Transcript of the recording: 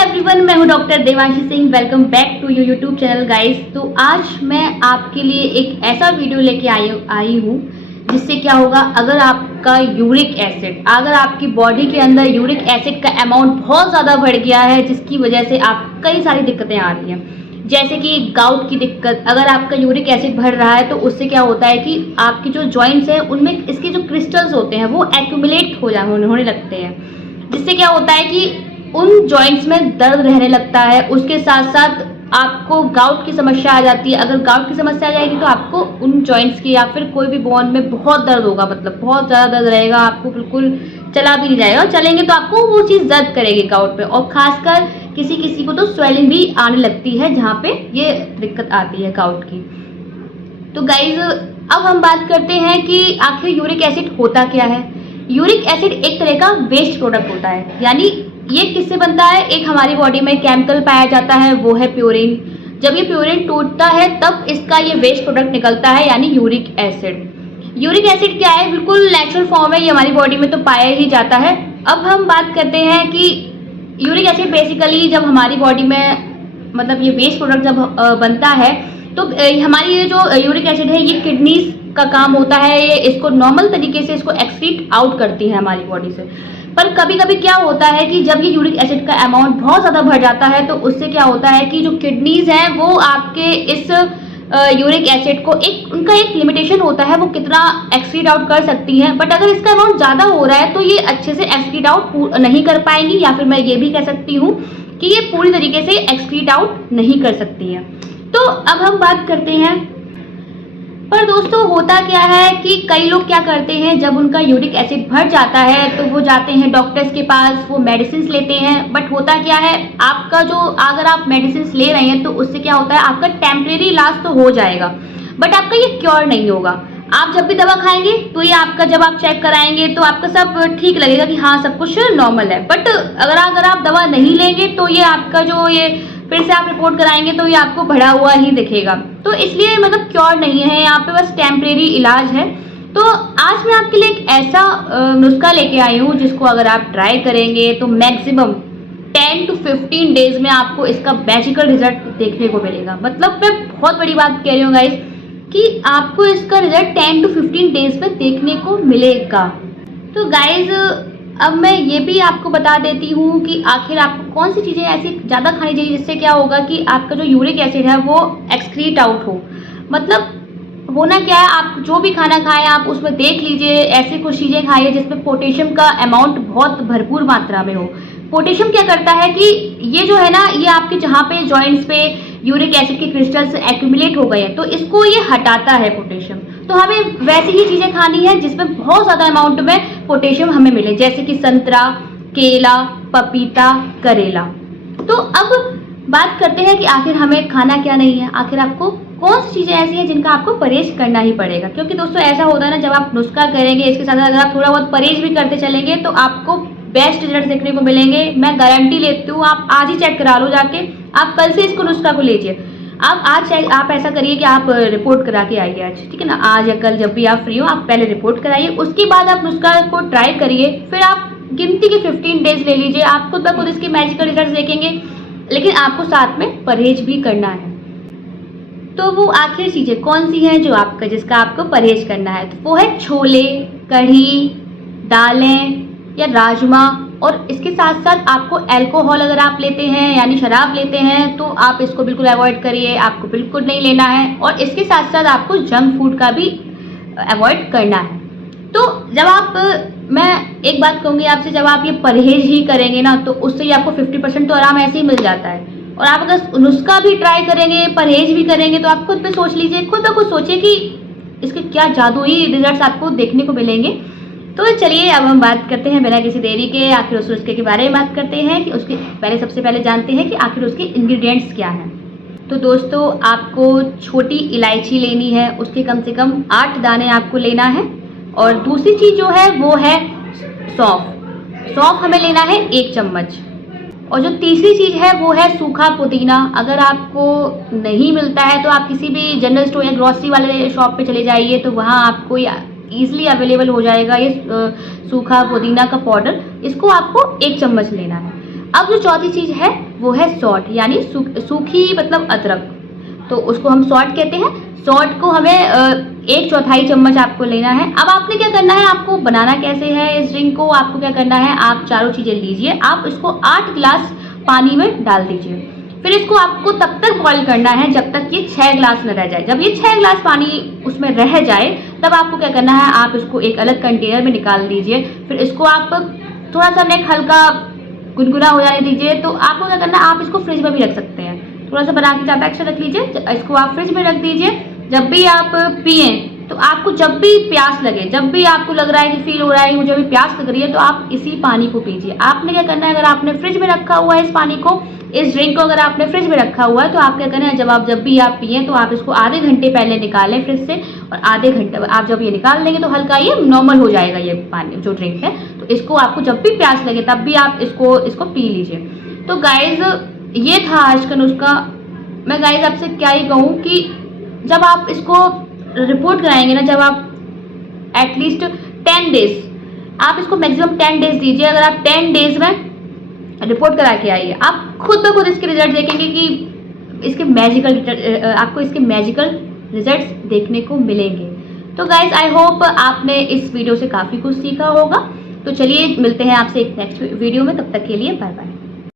Everyone, मैं हूं doctor Devanshi Singh. Welcome back to your YouTube channel guys. तो आज मैं आपके लिए एक ऐसा वीडियो लेके आई हूं जिससे क्या होगा, अगर आपका यूरिक एसिड, अगर आपकी बॉडी के अंदर यूरिक एसिड का अमाउंट बहुत ज़्यादा बढ़ गया है जिसकी वजह से आप कई सारी दिक्कतें आ रही हैं, जैसे कि गाउट की दिक्कत। अगर आपका यूरिक एसिड बढ़ रहा है तो उससे क्या होता है कि आपकी जो जॉइंट्स हैं उनमें इसके जो क्रिस्टल्स होते हैं वो एक्यूमुलेट होने लगते हैं, जिससे क्या होता है कि उन जॉइंट्स में दर्द रहने लगता है। उसके साथ साथ आपको गाउट की समस्या आ जाती है। अगर गाउट की समस्या आ जाएगी तो आपको उन जॉइंट्स की या फिर कोई भी बोन में बहुत दर्द होगा, मतलब बहुत ज़्यादा दर्द रहेगा, आपको बिल्कुल चला भी नहीं जाएगा, और चलेंगे तो आपको वो चीज़ दर्द करेगी गाउट पे। और खासकर किसी किसी को तो स्वेलिंग भी आने लगती है जहाँ पे ये दिक्कत आती है गाउट की। तो गाइज, अब हम बात करते हैं कि आखिर यूरिक एसिड होता क्या है। यूरिक एसिड एक तरह का वेस्ट प्रोडक्ट होता है, यानी ये किससे बनता है, एक हमारी बॉडी में केमिकल पाया जाता है वो है प्यूरिन। जब ये प्यूरिन टूटता है तब इसका ये वेस्ट प्रोडक्ट निकलता है, यानी यूरिक एसिड। यूरिक एसिड क्या है, बिल्कुल नेचुरल फॉर्म है, ये हमारी बॉडी में तो पाया ही जाता है। अब हम बात करते हैं कि यूरिक एसिड बेसिकली जब हमारी बॉडी में, मतलब ये वेस्ट प्रोडक्ट जब बनता है तो हमारी ये जो यूरिक एसिड है ये किडनीज का काम होता है, ये इसको नॉर्मल तरीके से इसको एक्सक्रीट आउट करती है हमारी बॉडी से। पर कभी कभी क्या होता है कि जब ये यूरिक एसिड का अमाउंट बहुत ज़्यादा बढ़ जाता है तो उससे क्या होता है कि जो किडनीज हैं वो आपके इस यूरिक एसिड को उनका एक लिमिटेशन होता है, वो कितना एक्सक्रीट आउट कर सकती हैं। बट अगर इसका अमाउंट ज़्यादा हो रहा है तो ये अच्छे से एक्सक्रीट आउट नहीं कर पाएंगी, या फिर मैं ये भी कह सकती हूँ कि ये पूरी तरीके से एक्सक्रीट आउट नहीं कर सकती हैं। तो अब हम बात करते हैं, पर दोस्तों होता क्या है कि कई लोग क्या करते हैं, जब उनका यूरिक एसिड बढ़ जाता है तो वो जाते हैं डॉक्टर्स के पास, वो मेडिसिन लेते हैं। बट होता क्या है, आपका जो, अगर आप मेडिसिन ले रहे हैं तो उससे क्या होता है, आपका टेम्परेरी इलाज तो हो जाएगा बट आपका ये क्योर नहीं होगा। आप जब भी दवा खाएंगे तो ये आपका, जब आप चेक कराएंगे तो आपका सब ठीक लगेगा कि हाँ सब कुछ नॉर्मल है। बट अगर आप दवा नहीं लेंगे तो ये आपका जो, ये फिर से आप रिपोर्ट कराएंगे तो ये आपको बढ़ा हुआ ही दिखेगा। तो इसलिए मतलब क्योर नहीं है, यहाँ पे बस टेम्परेरी इलाज है। तो आज मैं आपके लिए एक ऐसा नुस्खा लेके आई हूँ जिसको अगर आप ट्राई करेंगे तो मैक्सिमम 10 to 15 डेज में आपको इसका मैजिकल रिजल्ट देखने को मिलेगा। मतलब मैं बहुत बड़ी बात कह रही हूँ गाइस कि आपको इसका रिजल्ट 10 to 15 डेज में देखने को मिलेगा। तो गाइज, अब मैं ये भी आपको बता देती हूँ कि आखिर आपको कौन सी चीज़ें ऐसी ज़्यादा खानी चाहिए जिससे क्या होगा कि आपका जो यूरिक एसिड है वो एक्सक्रीट आउट हो। मतलब होना क्या है, आप जो भी खाना खाएं आप उसमें देख लीजिए ऐसी कुछ चीज़ें खाइए जिसमें पोटेशियम का अमाउंट बहुत भरपूर मात्रा में हो। पोटेशियम क्या करता है कि ये जो है ना, ये आपके जहाँ पे जॉइंट्स पे यूरिक एसिड के क्रिस्टल्स एक्यूमुलेट हो गए हैं तो इसको ये हटाता है पोटेशियम। तो हमें वैसी ही चीज़ें खानी है जिसमें बहुत ज़्यादा अमाउंट में पोटेशियम हमें मिले, जैसे कि संतरा, केला, पपीता, करेला। तो अब बात करते हैं कि आखिर हमें खाना क्या नहीं है, आखिर आपको कौन सी चीज़ें ऐसी हैं जिनका आपको परहेज करना ही पड़ेगा। क्योंकि दोस्तों ऐसा होता है ना, जब आप नुस्खा करेंगे इसके साथ अगर आप थोड़ा बहुत परहेज भी करते चलेंगे तो आपको बेस्ट रिजल्ट देखने को मिलेंगे। मैं गारंटी लेती हूँ, आप आज ही चेक करा लो जाके, आप कल से इसको नुस्खा को लीजिए। आप ऐसा करिए कि आप रिपोर्ट करा के आइए आज, ठीक है ना, आज या कल जब भी आप फ्री हो आप पहले रिपोर्ट कराइए, उसके बाद आप नुस्खा को ट्राई करिए। फिर आप गिनती के 15 डेज ले लीजिए, आप खुद ब खुद इसके मैजिकल रिजल्ट देखेंगे। लेकिन आपको साथ में परहेज भी करना है। तो वो आखिर चीज़ें कौन सी हैं जिसका आपको परहेज करना है, तो वो है छोले, कढ़ी, दालें या राजमा। और इसके साथ साथ आपको अल्कोहल अगर आप लेते हैं, यानी शराब लेते हैं, तो आप इसको बिल्कुल अवॉइड करिए, आपको बिल्कुल नहीं लेना है। और इसके साथ साथ आपको जंक फूड का भी अवॉइड करना है। तो मैं एक बात कहूँगी आपसे, जब आप ये परहेज ही करेंगे ना तो उससे ही आपको 50% तो आराम ऐसे ही मिल जाता है। और आप अगर नुस्खा भी ट्राई करेंगे, परहेज भी करेंगे, तो आप खुद पे सोच लीजिए, खुद ब खुद सोचिए कि इसके क्या जादुई रिजल्ट्स आपको देखने को मिलेंगे। तो चलिए अब हम बात करते हैं बिना किसी देरी के, आखिर उस नुस्खे के बारे में बात करते हैं कि उसके सबसे पहले जानते हैं कि आखिर उसके इंग्रेडिएंट्स क्या हैं। तो दोस्तों आपको छोटी इलायची लेनी है, उसके कम से कम 8 दाने आपको लेना है। और दूसरी चीज़ जो है वो है सौंफ हमें लेना है 1 चम्मच। और जो तीसरी चीज़ है वो है सूखा पुदीना। अगर आपको नहीं मिलता है तो आप किसी भी जनरल स्टोर या ग्रॉसरी वाले शॉप पे चले जाइए, तो वहाँ आपको ईजिली अवेलेबल हो जाएगा ये सूखा पुदीना का पाउडर। इसको आपको 1 चम्मच लेना है। अब जो चौथी चीज़ है वो है सॉल्ट, यानी सूखी मतलब अदरक, तो उसको हम सॉल्ट कहते हैं। सॉल्ट को हमें 1/4 चम्मच आपको लेना है। अब आपने क्या करना है, आपको बनाना कैसे है इस ड्रिंक को, आपको क्या करना है, आप चारों चीज़ें लीजिए, आप इसको 8 गिलास पानी में डाल दीजिए। फिर इसको आपको तब तक बॉईल करना है जब तक ये 6 गिलास न रह जाए। जब ये 6 गिलास पानी उसमें रह जाए तब आपको क्या करना है, आप इसको एक अलग कंटेनर में निकाल दीजिए। फिर इसको आप थोड़ा सा नेक हल्का गुनगुना हो जाने दीजिए। तो आपको क्या करना है, आप इसको फ्रिज में भी रख सकते हैं, थोड़ा सा बना के ज़्यादा एक्स्ट्रा रख लीजिए, इसको आप फ्रिज में रख दीजिए। जब भी आप पिए, तो आपको जब भी प्यास लगे, जब भी आपको लग रहा है कि फील हो रहा है कि मुझे अभी प्यास लग रही है, तो आप इसी पानी को पीजिए। आपने क्या करना है, अगर आपने फ्रिज में रखा हुआ है इस पानी को, इस ड्रिंक को अगर आपने फ्रिज में रखा हुआ है, तो आप क्या करना है, जब भी आप पिए तो आप इसको आधे घंटे पहले निकालें फ्रिज से, और आधे घंटे आप जब ये निकाल लेंगे तो हल्का ये नॉर्मल हो जाएगा ये पानी जो ड्रिंक है। तो इसको आपको जब भी प्यास लगे तब भी आप इसको पी लीजिए। तो गाइज ये था आज का नुस्खा। मैं गाइज आपसे क्या ही कहूँ कि जब आप इसको रिपोर्ट कराएंगे ना, जब आप एटलीस्ट 10 डेज, आप इसको मैक्सिमम 10 डेज दीजिए। अगर आप 10 डेज में रिपोर्ट करा के आइए, आप खुद ब खुद इसके रिजल्ट देखेंगे कि आपको इसके मैजिकल रिजल्ट्स देखने को मिलेंगे। तो गाइज आई होप आपने इस वीडियो से काफ़ी कुछ सीखा होगा। तो चलिए मिलते हैं आपसे एक नेक्स्ट वीडियो में, तब तक के लिए बाय बाय।